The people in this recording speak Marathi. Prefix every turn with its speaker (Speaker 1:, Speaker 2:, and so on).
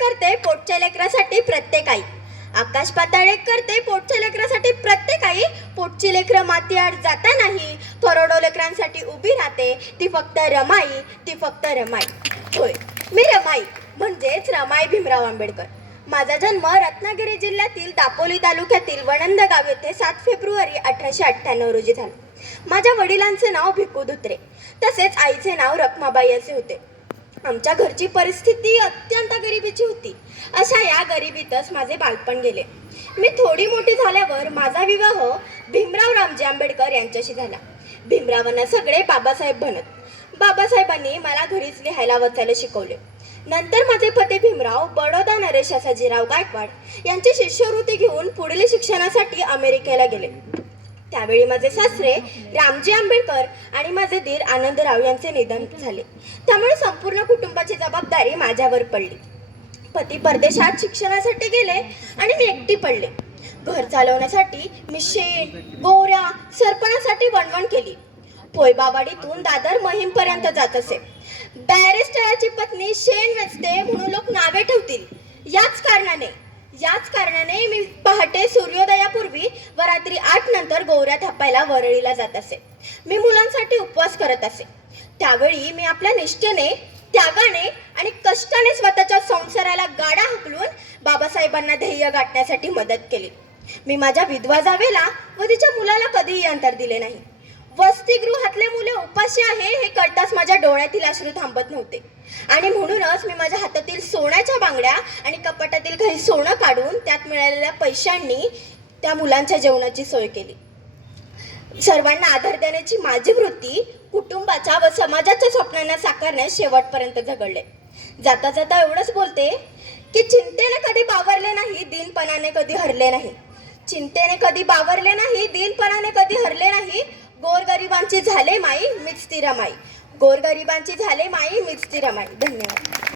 Speaker 1: करते पोटच्या लेकरासाठी प्रत्येक आई. आकाश पाताळे करते पोटच्या लेकरासाठी प्रत्येक आई. पोटची लेकरं माती आड जाता नाही करोडो लेकरांसाठी उभी राहते. ती फक्त रमाई ती फक्त रमाई. होय मी रमाई म्हणजेच रमाई भीमराव आंबेडकर. माझा जन्म रत्नागिरी जिल्ह्यातील दापोली तालुक्यातील वणंद गाव येथे सात फेब्रुवारी अठराशे अठ्ठ्याण्णव रोजी झाला. माझ्या वडिलांचे नाव भिकू धुत्रे. तसेच आईचे नाव रखमाबाई असे होते. आमच्या घरची परिस्थिती अत्यंत गरिबीची होती. अशा या गरिबीतच माझे बालपण गेले. मी थोडी मोठी झाल्यावर माझा विवाह भीमराव रामजी आंबेडकर यांच्याशी झाला. भीमरावांना सगळे बाबासाहेब बनत. बाबासाहेबांनी मला घरीच लिहायला वाचायला शिकवले. नंतर माझे पते भीमराव बडोदा नरेश असाजीराव गायकवाड यांची शिष्यवृत्ती घेऊन पुढील शिक्षणासाठी अमेरिकेला गेले. त्यावेळी माझे सासरे रामजी आंबेडकर आणि माझे दीर आनंदराव यांचे निधन झाले. त्यामुळे संपूर्ण कुटुंबाची जबाबदारी माझ्यावर पडली. पती परदेशात शिक्षणासाठी गेले आणि मी एकटी पडले. घर चालवण्यासाठी मी शेण गोऱ्या सरपणासाठी वणवण केली. पोयबावाडीतून दादर महिमपर्यंत जात असे. बॅरिस्टराची पत्नी शेण वेचते म्हणून लोक नावे ठेवतील. याच कारणाने याच कारणाने मी पहाटे सूर्योदया नवऱ्या थापायला वरळीला जात असे. मी मुलांसाठी उपवास करत असे. त्यावेळी मी आपल्या निष्ठेने त्यागाने आणि कष्टाने स्वतःच्या संसाराला गाडा हकलून बाबासाहेबांना ध्येय गाठण्यासाठी मदत केली. मी माझ्या विधवा जावेला व तिच्या मुलाला कधीही अंतर दिले नाही. वसतिगृहातले मुले उपाशी आहे हे कळताच माझ्या डोळ्यातील अश्रू थांबत नव्हते. आणि म्हणूनच मी माझ्या हातातील सोन्याच्या बांगड्या आणि कपाटातील काही सोनं काढून त्यात मिळालेल्या पैशांनी त्या मुलांच्या जेवणाची सोय केली. सर्वांना आधार देण्याची माझी वृत्ती कुटुंबाच्या व समाजाच्या स्वप्नांना साकारण्यास शेवटपर्यंत झगडले. जाता जाता एवढंच बोलते की चिंतेने कधी बावरले नाही दिनपणाने कधी हरले नाही. चिंतेने कधी बावरले नाही दिनपणाने कधी हरले नाही गोरगरिबांची झाले माई मीच ती रमाई गोरगरिबांची झाले माई मीच ती रमाई धन्यवाद.